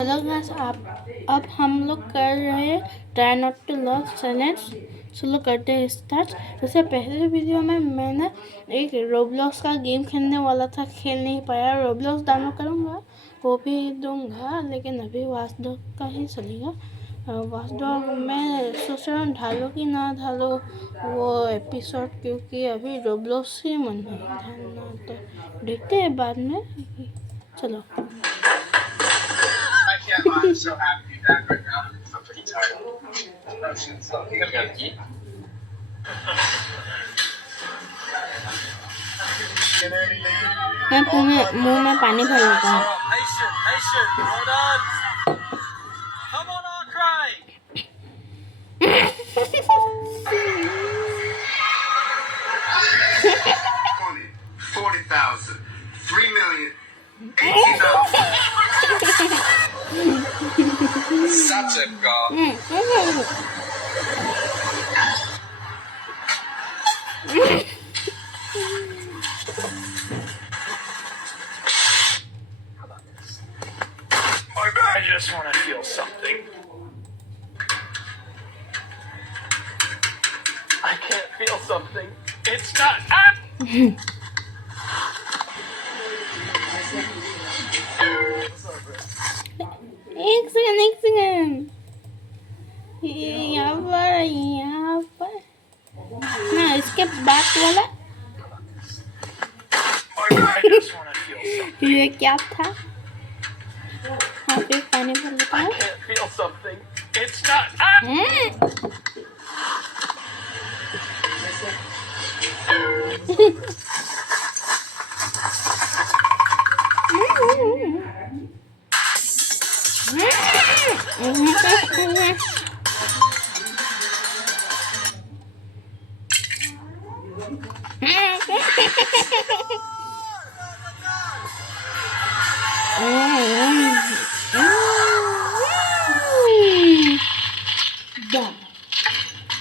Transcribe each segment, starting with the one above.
Hello guys, आप अब हम लोग कर रहे हैं try not to love challenge. चलो करते हैं स्टार्ट। जैसे पहले वीडियो में मैंने एक रोब्लॉक्स का गेम खेलने वाला था, खेल नहीं पाया। रोब्लॉक्स डाउनलोड करूँगा वो भी दूंगा, लेकिन अभी वाचडॉग का ही चलेगा। वाचडॉग मैं सोच रहा हूँ ढालो कि ना ढालो वो एपिसोड, क्योंकि अभी रोब्लॉक्स ही मन है ढालना, तो देखते हैं बाद में। चलो I'm so happy to be back right now. I'm pretty tired. Oh, shit. So, you gotta eat. मैं मुंह में पानी भर लेता हूँ। Patient. Hold on. Come on, Arcry. 40,000, 3,000,000, 18,000. Such a god. I just want to feel something. I can't feel something. It's not. एक second यहाँ पर हाँ, इसके बाद वाला I just want to feel something. ये क्या था? हाँ, फिर पानी भर लेता I हूँ। can't feel something. It's not.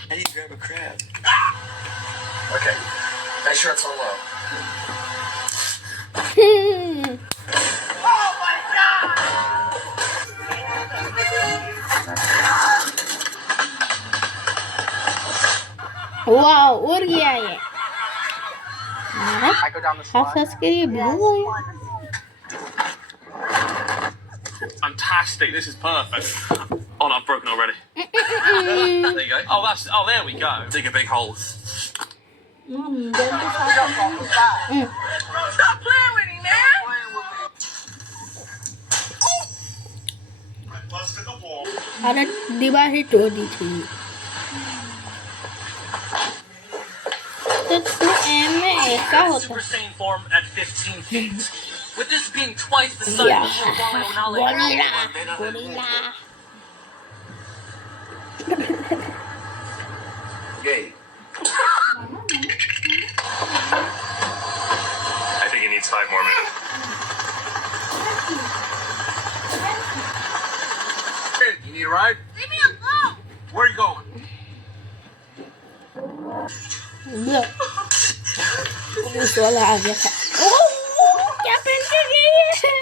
How do you grab a crab? Okay. Make sure it's on low. वाह, उड़ गया ये। I go down the slide. हंस के ये ब्लू है। Fantastic. This is perfect. Oh, no, I've broken already. There you go. Oh, there we go. Dig a big hole. Stop playing with me, man. I busted the wall. अरे दीवार ही तोड़ दी थी। तो तू एम में ऐसा होता। Super Saiyan form at 15 feet. With this being twice the size of gorilla gorilla. Gay. I think he needs 5 more minutes. Hey, you need a ride? Leave me alone! Where are you going? Police वाला आ गया था। ओह, क्या पहन के गई है?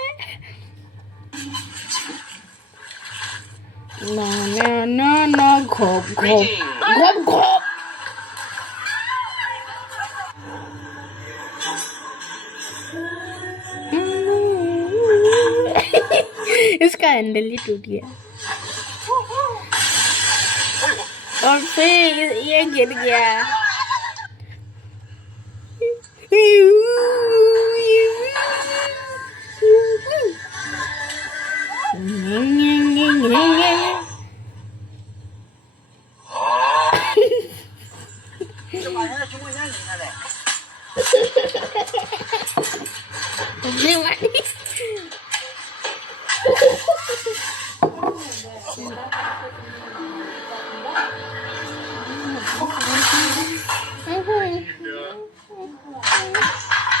ना घोप घोप घोप घोप। इसका हैंडल ही टूट गया और फिर ये गिर गया।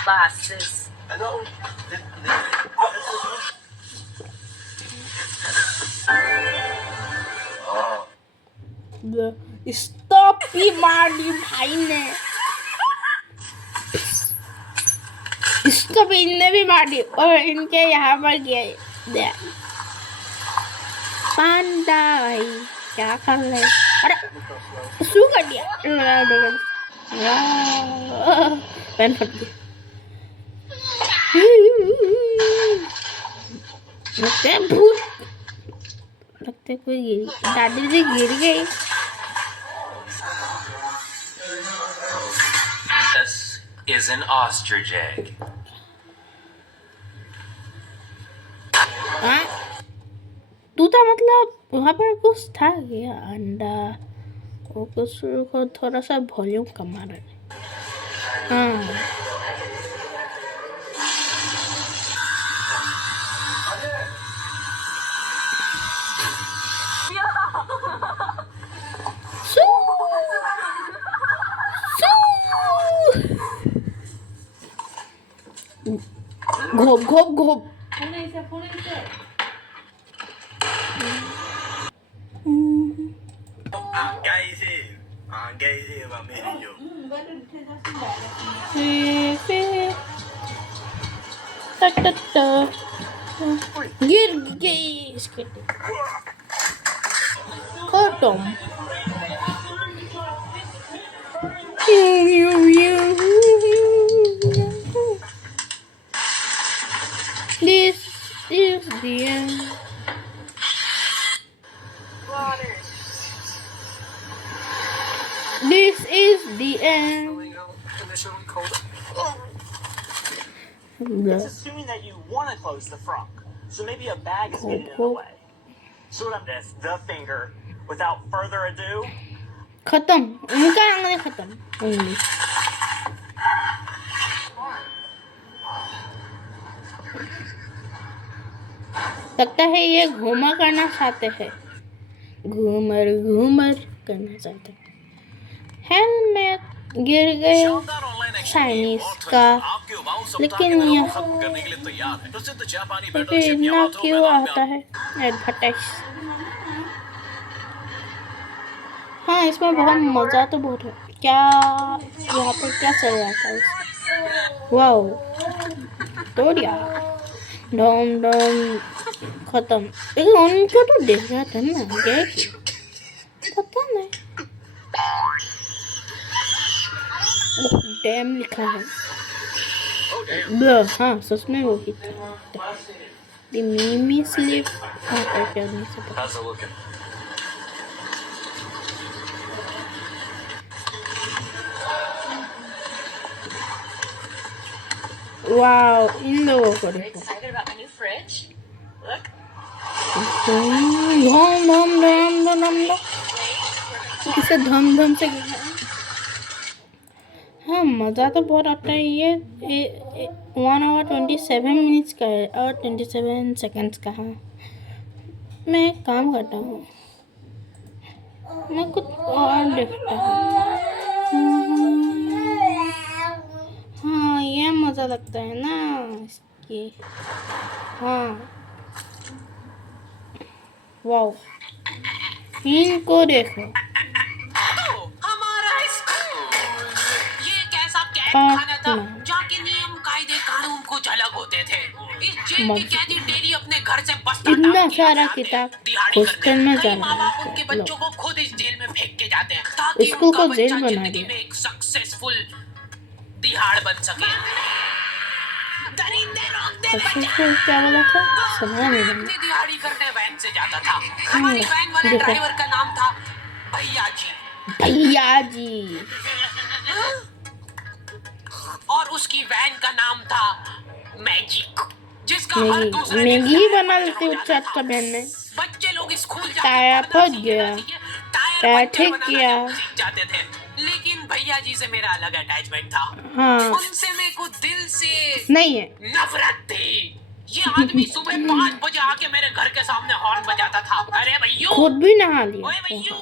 Glasses. I know. स्टॉप ही मार दी भाई ने। इसको भी इनने भी मार दी और इनके यहाँ पर गए। पांडा भाई क्या कर रहे हैं? अरे शू कर दिया। पेन फट गया। लगते हैं भूत, लगते हैं कोई गिरी, दादी जी गिर गई। This is an ostrich egg. हाँ तू था मतलब वहाँ पर कुछ था क्या अंडा? वो कुछ को थोड़ा सा वॉल्यूम कमा रहे हैं। हाँ सू सू घोप घोप घोप। गिर गई इसके खत्म। This is the end. This is the end. It's assuming that you want to close the front, so maybe a bag is getting in the way. So what I'm this, the finger. Without further ado, खत्म उनका आंगन खत्म उंगली। लगता है ये घूमर करना चाहते हैं, घूमर घूमर करना चाहते हैं। हेलमेट गिर गए चाइनीज का, लेकिन यहाँ पे इतना क्यों आता है एडवर्टाइज? हाँ इसमें बहुत मज़ा तो बहुत है। क्या यहाँ पर क्या चल रहा था? वाओ तोड़िया डोम डोम खत्म। लेकिन उनको तो देख रहा था ना, गया पता नहीं। डैम लिखा है। हाँ सच में वो ही था। The Mimi sleep. क्या नहीं से पता। How's it looking? वाओ इन लोगों को देखो। Excited about my new fridge? Look. धम धम धम धम धम किसे धम धम से गिरा। हाँ मज़ा तो बहुत आता है। ये 1 hour 27 minutes का है और 27 seconds का है। मैं एक काम करता हूँ, मैं कुछ और देखता हूँ। हाँ ये मज़ा लगता है ना इसकी। हाँ वाओ इनको देखो। हमारा स्कूल ये कैसा कैद खाना था जहाँ के नियम कायदे कानून कुछ अलग होते थे। इस जेल के कैदी डेली अपने घर से बस्ता इतना सारा किताब हॉस्टल में जाना माँ बाप उनके बच्चों को खुद इस जेल में फेंक के जाते हैं ताकि स्कूल उनका को जेल बच्चा बना जिंदगी दिया। में एक सक्सेसफुल दिहाड़ बन सके। दरिंदे रोकते सक्सेसफुल क्या बोला था समझा नहीं मैंने। अपनी दिहाड़ी करने वैन से जाता था। हमारी वैन वाले ड्राइवर का नाम था भैया जी। भैया जी और उसकी वैन का नाम था मैजिक, जिसका हर दूसरे दिन मैगी टायर बना पंचर लेते हो हो जाता चाट था। का बहन में। बच्चे लोग स्कूल टायर जाकर फट गया, टायर टायर पंचर ठीक बनाना किया। जब सीख जाते थे। लेकिन भैया जी से मेरा अलग अटैचमेंट था। हाँ उनसे मेरे को दिल से नहीं है। नफरत थी। ये आदमी सुबह 5 बजे आके मेरे घर के सामने हॉर्न बजाता था। अरे भैयू, खुद भी नहा लिया। ओए भैयू,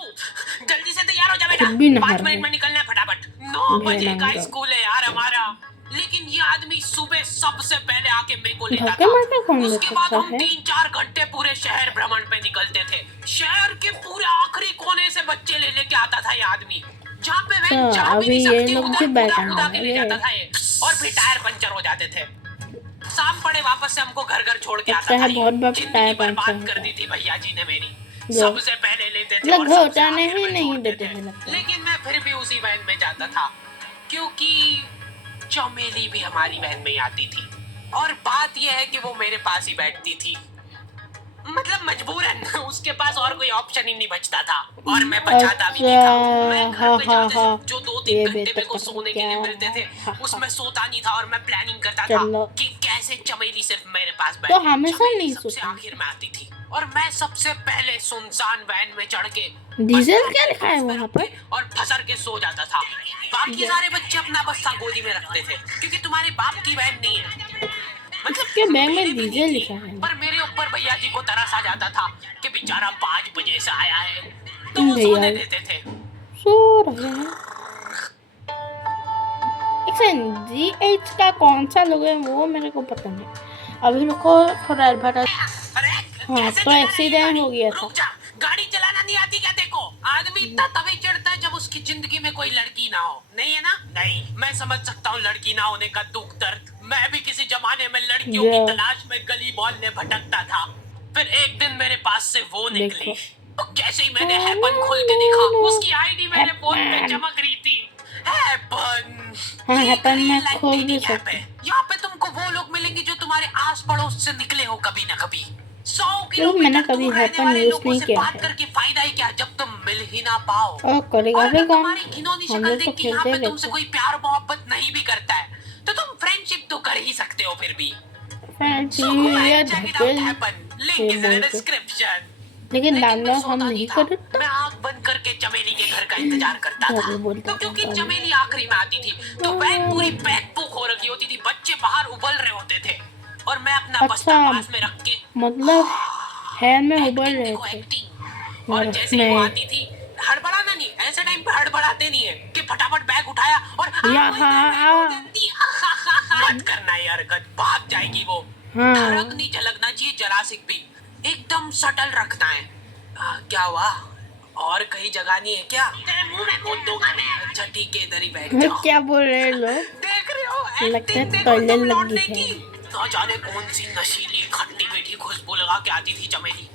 जल्दी से तैयार हो जा खुद भी बेटा, नहा 5 रहा है। मिनट में निकलना है फटाफट। 9 बजे का नहा स्कूल है यार हमारा। लेकिन ये आदमी सुबह सबसे पहले आके मेरे को लेता धक्के था। मार के कौन उसके लेता बाद हम है? 3-4 घंटे पूरे शहर भ्रमण पे निकलते थे। शहर के पूरे आखिरी कोने से बच्चे ले लेके आता था ये आदमी। जहाँ पे वैन अच्छा, जा भी अभी नहीं ये सकती, लोग उधर भी बैक कूदा आने कूदा के ले लगे। जाता था ये। और फिर टायर पंचर हो जाते थे। शाम पड़े वापस से हमको घर घर छोड़ के लगता आता था है ये। बहुत बार जिंदगी टायर बर्बाद पंचर कर होता दी थी भैया जी ने मेरी। सबसे पहले लेते थे मतलब और घर सबसे उठाने आखिर ही में नहीं छोड़ते देते थे। थे लगता है। लेकिन मैं फिर भी उसी वैन में जाता था क्योंकि चमेली भी हमारी वैन में ही आती थी और बात यह है कि वो मेरे पास ही बैठती थी, मतलब मजबूरन उसके पास और कोई ऑप्शन ही नहीं बचता था और मैं बचाता भी नहीं था। मैं घर हाँ पे हाँ जाते हाँ, जो ये 2-3 घंटे बेटा मेरे को सोने के क्या लिए मिलते थे हाँ, उसमें सोता नहीं था और मैं प्लानिंग करता चलो। था कि कैसे चमेली सिर्फ मेरे पास तो बैठे। हमेशा चमेली नहीं सबसे सोता। आखिर में आती थी और मैं सबसे पहले सुनसान वैन में चढ़ के डीजल बस्ता क्या अपने लिखा है बस में वहाँ रख पर? के और फसर के सो जाता था। बाकी सारे बच्चे अपना बस्ता गोदी में रखते थे क्योंकि तुम्हारे बाप की वैन नहीं है। इसके बैग में मेरे भी डीजल नहीं थी, लिखा है। पर मेरे ऊपर भैया जी को तरस आ जाता था कि बेचारा 5 बजे से आया है तो वो भैया सोने देते थे। सो रहे हैं। एक सेकंड, GH का कौन सा लोगो है वो मेरे को पता नहीं। अभी रुको, थोड़ा एडवर्टाइज। अरे हाँ, कैसे तो चला रही है एक्सीडेंट गाड़ी? हो गया था। रुक जा, गाड़ी चलाना नहीं आती क्या देखो? आदमी इतना तभी चिढ़ता है जब उसकी जिंदगी में कोई लड़की ना हो, नहीं है ना? नहीं, मैं समझ सकता हूँ लड़की ना होने का दुख दर्द। मैं भी किसी जमाने में लड़कियों की तलाश में गली मोहल्ले भटकता था। फिर एक दिन मेरे पास से वो निकली। तो जैसे ही मैंने हैपन खोल के देखा, उसकी आईडी मेरे फोन पे चमक रही थी। हैपन, हाँ, ये हैपन करिए मैं लाइव खोल भी डेटिंग ऐप सकता है। यहाँ पे तुमको वो लोग मिलेंगे जो तुम्हारे आस पड़ोस से निकले हो कभी न कभी। 100 मैंने किलोमीटर कभी दूर रहने हैपन वाले यूज लोगों नहीं से किया बात है। करके फायदा ही क्या जब तुम मिल ही ना पाओ। और करेगा और भी अगर कौन? तुम्हारी घिनौनी हम शक्ल लोग तो देख के यहाँ खेलते पे तुमसे रहते। कोई प्यार मोहब्बत नहीं भी करता है तो तुम फ्रेंडशिप तो कर ही सकते हो फिर भी। So go and check it out, happen. Link is in the description. लेकिन मैं डाउनलोड हम सोता नहीं था। करते। मैं आंख बंद करके चमेली के घर का इंतजार करता था। तभी बोलता तो क्योंकि था। चमेली आखिरी में आती थी तो वैन पूरी पैक पुक हो रखी होती थी, बच्चे बाहर उबल रहे होते थे और मैं अपना बस्ता अच्छा, पास में रख के मतलब है में उबल एक्टिंग रहे देखो थे। एक्टिंग। और और जैसे ही वो मैं आती थी, हड़बड़ाना नहीं, ऐसे टाइम पे हड़बड़ाते नहीं है कि फटाफट बैग उठाया और मत करना ये हरकत, भाग जाएगी वो। हाँ। धड़क नहीं झलकना चाहिए जरासिक भी, एकदम सटल रखना है। क्या हुआ? और कहीं जगह नहीं है क्या? तेरे मुंह में कूद दूंगा मैं। अच्छा ठीक है, इधर ही बैठ जाओ। क्या बोल रहे हैं लोग? देख रहे हो लगता एक्टिंग है देखो टॉयलेट तुम लगी लौटने है। की। ना जाने कौन सी नशीली खट्टी मीठी खुशबू लगा के आती थी चमेली।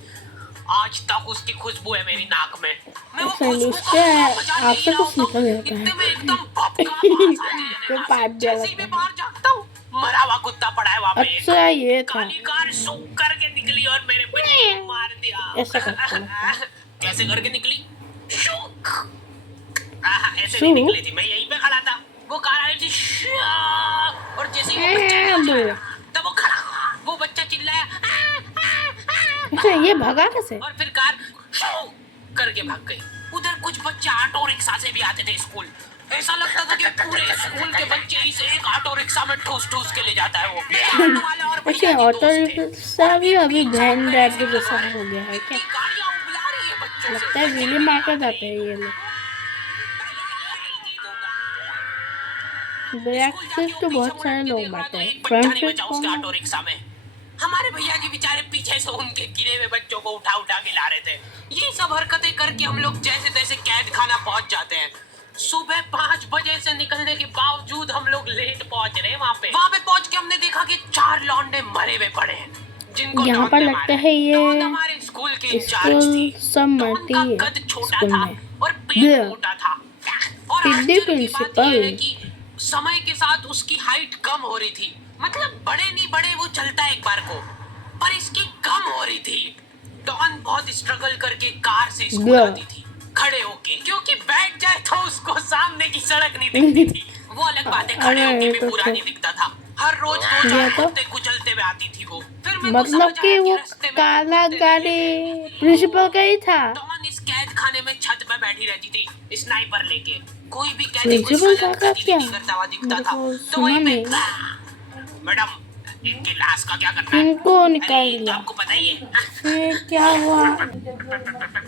आज तक उसकी खुशबू है मेरी नाक में। मैं वो खुशबू उससे आपसे कुछ निकल जाता है। इतने में एकदम भपका तो पाइप जैसे ही जलता मैं है। बाहर जाता हूँ, मरा हुआ कुत्ता पड़ा है वहाँ पे। अच्छा ये था। काली कार सूख करके निकली और मेरे बच्चे को मार दिया। ऐसा करता है। कैसे करके निकली? शूक। ऐसे नहीं निकली थी, मैं यहीं पे खड़ा था, वो कार आ रही थी शूक, और जैसे ही वो बच्चा नीचे आया, तब वो खड़ा हुआ, वो बच्चा चिल्लाया अच्छा ये भगा कैसे? और फिर कार शूक करके भाग गई। उधर कुछ बच्चे ऑटो रिक्शा से भी आते थे स्कूल। ऐसा लगता था कि पूरे स्कूल के बच्चे इस एक ऑटो रिक्शा में ठूस ठूस के ले जाता है वो। ऑटो वाले और अच्छा भैया जी ऑटो दोस्त थे। रिक्शा भी अभी वैन ड्राइवर जैसा हो गया है क्या? इतनी गाड़ियां उबला रही है बच्चों से। लगता है विली मार कर जाते हैं ये लोग। बैक सीट तो बहुत सारे लोग बैठे हैं, फ्रंट सीट कौन है? ऑटो रिक्शा में हमारे भैया जी बेचारे पीछे से उनके गिरे हुए बच्चों को उठा उठा के ला रहे थे। ये सब हरकतें करके हम लोग जैसे तैसे कैद खाना पहुंच जाते हैं। सुबह 5 बजे से निकलने के बावजूद हम लोग लेट पहुंच रहे हैं वहाँ पे पहुंच के हमने देखा कि 4 लौंडे मरे हुए पड़े हैं जिनको यहाँ पर लगता है ये हमारे स्कूल के इंचार्ज स्कूल थी। सब मरती का है कद छोटा स्कूल था में। और पेट मोटा था। और पिड्डी आश्चर्य की बात यह है प्रिंसिपल। कि समय के साथ उसकी हाइट कम हो रही थी। मतलब बड़े नहीं बड़े वो चलता है एक बार को, पर इसकी कम हो रही थी। डॉन बहुत स्ट्रगल करके कार से स्कूल आती थी खड़े होके, क्योंकि बैठ जाए तो उसको सामने की सड़क नहीं दिखती थी। वो अलग बात है, खड़े होके भी पूरा नहीं दिखता था। हर रोज 2-4 कुत्ते कुचलते हुए आती थी वो। फिर मेरे को मतलब समझ कि आया वो रास्ते में काला कुत्ते गाड़ी निकले। प्रिंसिपल का ही था। डॉन इस कैद खाने में छत पे बैठी रहती थी स्नाइपर लेके। कोई भी कैदी प्रिंसिपल कुछ का क्या? करता हुआ दिखता मेरे था को तो सुना वहीं पे नहीं। मैडम इनकी लाश का क्या करना है? इनको निकाल अरे, तो दिया। आपको पता ही है। फिर क्या हुआ?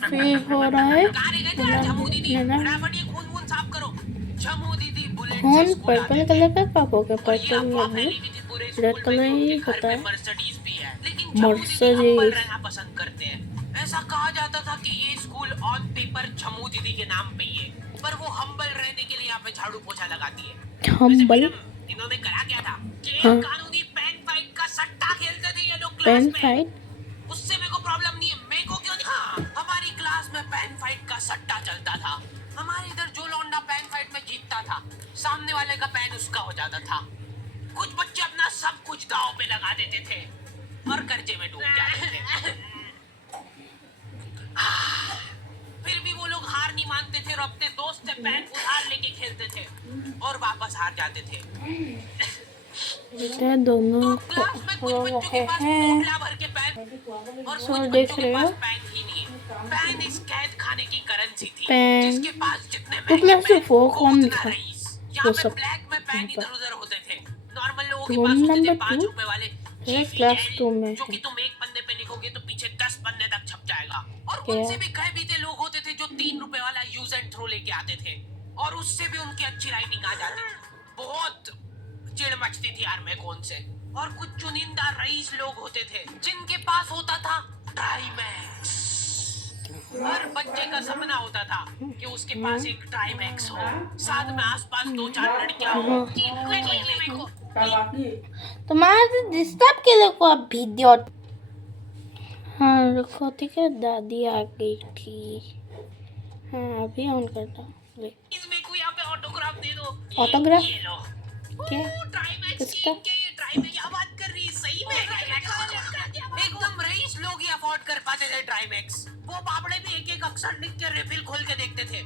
फिर हो रहा है कहाँ गए थे झमू दीदी? मैंने फटाफट ये खून वून साफ करो। झमू दीदी बुलेट खून से स्कूल पर्पल आते कलर का कब हो गया? और ये पर्पल अफवाह में फैली हुई थी पूरे रेड स्कूल कलर में कि ही उनके घर पता में है। मर्सिडीज भी है, लेकिन झमू दीदी मर्सिडीज। हम्बल रहना पसंद करते हैं। ऐसा कहा जाता था कि ये स्कूल ऑन पेपर झमू दीदी के नाम पे ही है, पर वो हम्बल रहने के लिए यहाँ पे झाड़ू पोछा लगाती है। वैसे हम्बल? मैडम, इन्होंने करा क्या था कि हाँ। कानूनी पेन फाइट का सट्टा खेलते थे ये लोग क्लास पेन में। फाइट? उससे मेरे को प्रॉब्लम नहीं है, मेरे को क्यों नहीं? हाँ, हमारे देते थे और कर्जे में डूब जाते थे। फिर भी वो लोग हार नहीं मानते थे और अपने दोस्त से पैन उधार लेके खेलते थे और वापस हार जाते थे। बेटा दोनों तो क्लास में कुछ रो बच्चों के रहे पास हैं। पोटला भर के पैन और सो कुछ देख बच्चों रहे के हो? पास पैन ही नहीं है। पैन इस कैद खाने की करेंसी थी, पैन। जिसके पास जितने तो महंगे प्लस तो पैन फोक वो वन उतना था। रईस। वो यहाँ पे सब ब्लैक में पैन यहाँ पर। इधर उधर होते थे। नॉर्मल लोगों के रूम पास होते थे नंबर 5 2 रुपए वाले मेरा क्लास 2 में जो है। कि तुम एक पन्ने पे लिखोगे तो पीछे 10 पन्ने तक छप जाएगा। और क्या? उनसे भी कई बीते लोग होते थे जो 3 रुपए वाला यूज एंड थ्रो लेके आते थे और उससे भी उनकी अच्छी राइटिंग आ जाती थी। बहुत चिढ़ मचती थी यार मेरे को उनसे। और कुछ चुनिंदा रईस लोग होते थे जिनके पास होता था टाइमैक्स। हर बच्चे का सपना होता था कि उसके पास एक टाइमैक्स हो, साथ में आसपास 2-4 लड़कियां हो। तुम्हारे डिस्टर्ब के लिए को अब वीडियो। हाँ रुको, ठीक है, दादी आ गई थी। हाँ अभी ऑन करता हूँ। इसमें कोई यहाँ पे ऑटोग्राफ दे दो। ऑटोग्राफ? ये लो। क्या? टाइमैक्स किसका? के टाइम क्या बात कर रही है? सही में एकदम रईस लोग ही अफोर्ड कर पाते थे टाइमैक्स। वो बाबड़े भी एक एक अक्षर लिख के रिफिल खोल के देखते थे।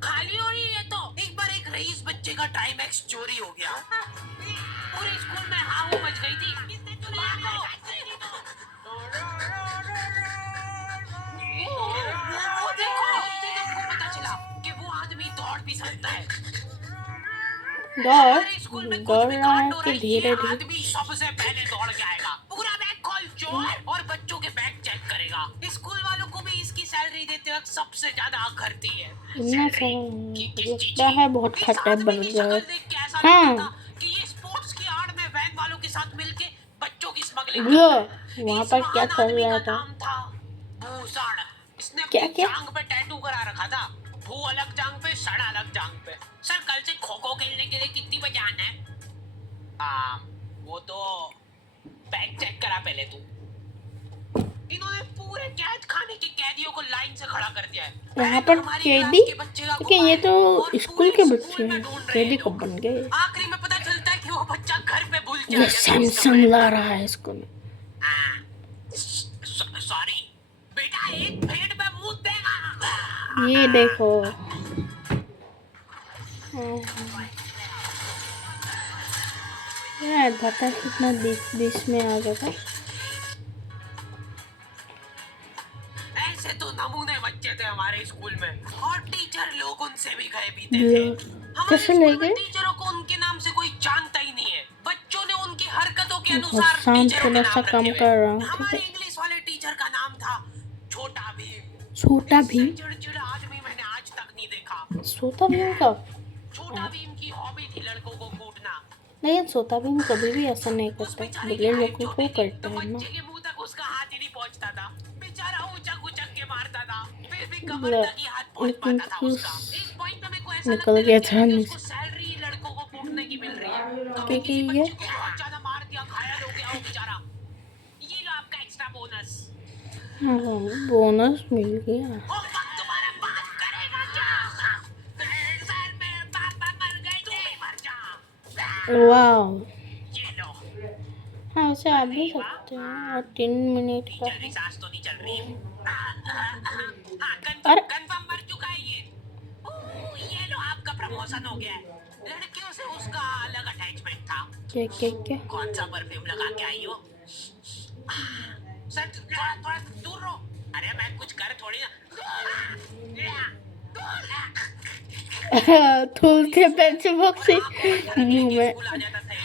खाली हो रही है तो एक बार एक रईस बच्चे का टाइमैक्स चोरी हो गया। पूरे स्कूल में हाहू मच गई थी। वो देखो, सबको पता चला कि वो आदमी दौड़ भी सकता है। हमारे स्कूल में कुछ दौड़ भी रहा है कांड हो कि रही धीरे है, धीरे? आदमी सबसे पहले दौड़ के आएगा, पूरा बैग खोल चोर और बच्चों के बैग चेक करेगा। स्कूल वालों को भी इसकी सैलरी देते वक्त सबसे ज्यादा खर्ची है। इतना लगता है बहुत खट्टा बन गया। हाँ हाँ कि ये स्पोर्ट्स की आड़ में वैन वालों के साथ मिलके बच्चों की स्मगलिंग वो करता है। वहाँ इस पर क्या महान चल आदमी रहा का था? नाम था भूषण। इसने क्या अपनी क्या? जांग पे टैटू करा रखा था। भू अलग जांग पे, सड़ अलग जांग पे। सर कल से खो खो खेलने के लिए कितनी बजे आना है? वो तो बैग चेक करा पहले तू। इन्होंने पूरे कैद खाने के कैदियों को लाइन से खड़ा कर दिया है। यहाँ पर कैदी? लेकिन ये तो स्कूल के बच्चे हैं, कैदी कब बन गए? आखिरी में पता चलता है कि वो बच्चा घर पे भूल ये गया। सैमसंग ला रहा है इसको में। सॉरी बेटा, एक भेड़ में मुंह देगा। ये देखो यार पता कितना बीच में आ गया था। ऐसे तो नमूने बच्चे थे हमारे स्कूल में और टीचर लोग उनसे भी गए बीते थे। हमारे कैसे स्कूल ले में गए? टीचरों को उनके नाम से कोई जानता ही नहीं है। बच्चों ने उनकी हरकतों के अनुसार बहुत शांत टीचरों के थोड़ा नाम सा रखे काम हुए। कर रहा हूँ, ठीक हमारे है? इंग्लिश वाले टीचर का नाम था छोटा भीम। छोटा भीम? इससे चिड़चिड़ा आदमी मैंने आज तक नहीं देखा। सोता भीम का? छोटा भीम की हॉबी थी लड़कों को कूटना। लेकिन सोता भीम कभी भी ऐसा नहीं उस करता, बेचारे की बड़े हाइट लोगों छोटी को थी, करता तो है ना। बच्चे के मुंह तक उसका हाथ ही नहीं पहुंचता था। बेचारा उचक उचक के मारता था, फिर भी ले- कमर तक ही हाथ पहुंच लेकिन पाता था फिर उसका। एक पॉइंट पे मेरे को ऐसा निकल लगने गया लग था कि नीचे। उसको सैलरी लड़कों को कूटने की मिल रही है। कभी क्या किसी क्या बच्चे को बहुत ज्यादा मार दिया, घायल हो गया हो बेचारा, ये लो आपका एक्स्ट्रा बोनस। बोनस मिल गया। होमवर्क तुम्हारा पास करेगा क्या? सर मेरे पापा मर गए, तू भी मर जा। वाह, ये लो। हाँ वैसे आप भी सकते हैं। और 3 मिनट का टीचर की सांस तो नहीं चल रही। हाँ अरे कंफर्म मर चुका है ये। ये लो आपका प्रमोशन हो गया है। लड़कियों से उसका अलग अटैचमेंट था। क्या क्या क्या? कौन सा परफ्यूम लगा के आई हो? सर थोड़ा थोड़ा दूर रहो। अरे मैं कुछ कर थोड़ी ना। थूलते पेंसिल बॉक्स से मुंह में। स्कूल आ जाता था ये।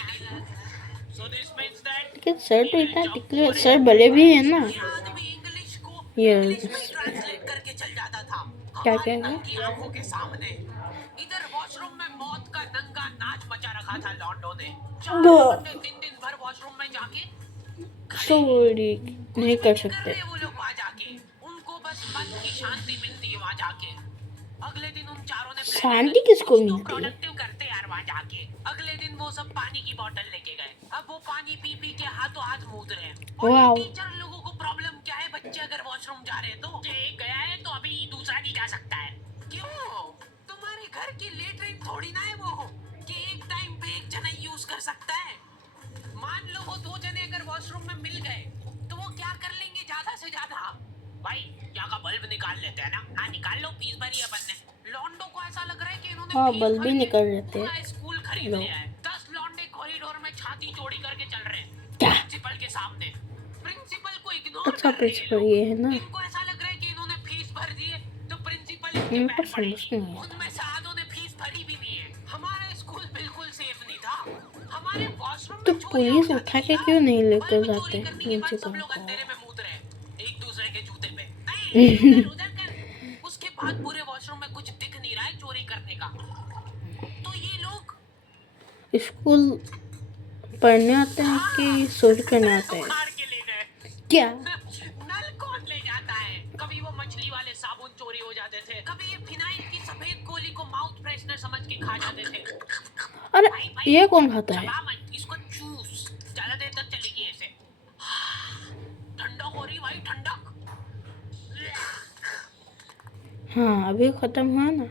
So this means that लेकिन सर तो इतना टिकले, सर बड़े भी है ना। ये आदमी इंग्लिश को ये इंग्लिश में ट्रांसलेट करके चल जाता था क्या हमारी क्या? नंगी आंखों के सामने। इधर वॉशरूम में मौत का नंगा नाच मचा रखा था लॉन्डो ने। 4 घंटे 3 दिन भर वॉशरूम में जाके सॉरी नहीं कर कर सकते। रहे वो लोग वहाँ जाके। उनको बस मन की शांति मिलती है वहाँ जाके। अगले दिन उन चारों ने plan शांति कर- किसको कुछ तो मिलती है? प्रोडक्टिव करते यार वहाँ जाके। अगले दिन वो सब पानी की बोतल लेके गए। अब वो पानी पी पी के हाथों हाथ मूद रहे हैं। और वाओ। ये टीचर लोगों को प्रॉब्लम क्या है, बच्चे अगर वॉशरूम जा रहे हैं तो एक गया है तो अभी दूसरा नहीं जा सकता है। क्यों? तुम्हारे घर की लेटरिन थोड़ी ना है वो कि एक टाइम पे एक जना यूज कर सकता है। मान लो वो दो जने अगर वॉशरूम में मिल गए तो वो क्या कर लेंगे ज्यादा से ज्यादा? भाई यहाँ का बल्ब निकाल लेते हैं ना। हाँ निकाल लो, फीस भरी है अपन ने। लॉन्डो को ऐसा लग रहा है कि इन्होंने हाँ, फीस बल्ब भी भर के निकल लेते हैं। पूरा स्कूल खरीद लो। लिया है। 10 लॉन्डे कॉरिडोर में छाती चौड़ी करके चल रहे हैं क्या? प्रिंसिपल के सामने। प्रिंसिपल को इग्नोर अच्छा कर रहे हैं प्रिंसिपल ये है ना। इनको ऐसा लग रहा है कि इन्होंने फीस भर दी है तो प्रिंसिपल इनके इनको पैर समझ पड़ेगी। नहीं है। उनमें से आधों ने फीस भरी भी नहीं है। हमारा स्कूल बिल्कुल सेफ नहीं था। हमारे वॉशरूम तो में चोरियां पुलिस हो उठा जाती के थी क्यों नहीं यार। लेकर बल्ब जाते चोरी करने के बाद सब प्रिंसिपल लोग को? अंधेरे में मूत रहे हैं एक दूसरे के जूते पे। नहीं, उधर कर। उसके बाद पूरे वॉशरूम में कुछ दिख नहीं रहा है चोरी करने का। तो ये लोग स्कूल पढ़ने आते हैं कि चोरी करने आते हैं? उखाड़ के ले गए। क्या? नल कौन ले जाता है? कभी वो मछली वाले साबुन चोरी हो जाते थे, कभी ये फिनाइल की सफेद गोली को माउथ फ्रेशनर समझ के खा जाते थे। अरे भाई, भाई, ये कौन खाता है? चबा मत, इसको चूस। ज्यादा देर तक चलेगी ऐसे। ठंडक हो रही भाई, ठंडक। हाँ अभी खत्म हुआ ना।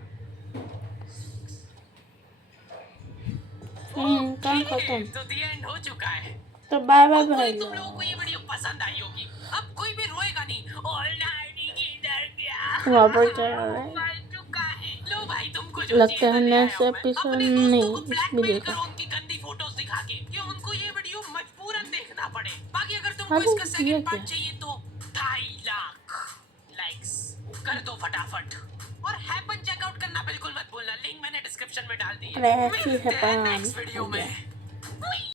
काम खत्म। तो दी एंड हो चुका है। तो बाय बाय होपफुली भाई तुम लोगों को ये वीडियो पसंद आई होगी। अब कोई भी रोएगा नहीं। ऑल नाइट किधर गया? वापस जा रहा है। मर चुका है। लो भाई तुमको जो लगता चीज़ है ले नेक्स्ट आया हूं मैं, एपिसोड अपने दोस्तों नहीं को इस ब्लैकमेल वीडियो का। करो उनकी गंदी फोटोज दिखा के कि उनको ये वीडियो मजबूरन देखना पड़े। बाकी अगर तुमको अरे इसका ये सेकंड पार्ट क्या? चाहिए तो 2.5 लाख लाइक्स कर दो फटाफट। और हैपन चेकआउट करना बिल्कुल मत भूलना, लिंक मैंने डिस्क्रिप्शन में डाल दी है। अरे ऐसी मिलते हैं हैपन। नेक्स्ट वीडियो में।